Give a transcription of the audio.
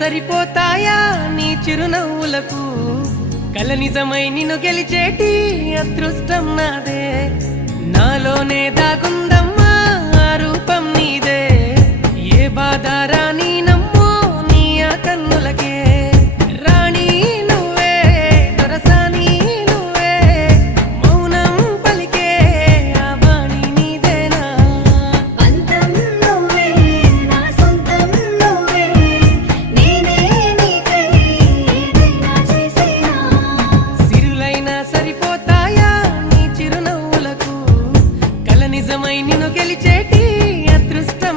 సరిపోతాయా నీ చిరునవ్వులకు కల నిజమై నిన్ను గెలిచేటి అదృష్టం నాదే నాలోనే దాగుందమ్మా రూపం నీదే ఏ బాధారాని మై నిన్ను గెలిచేటి అదృష్టం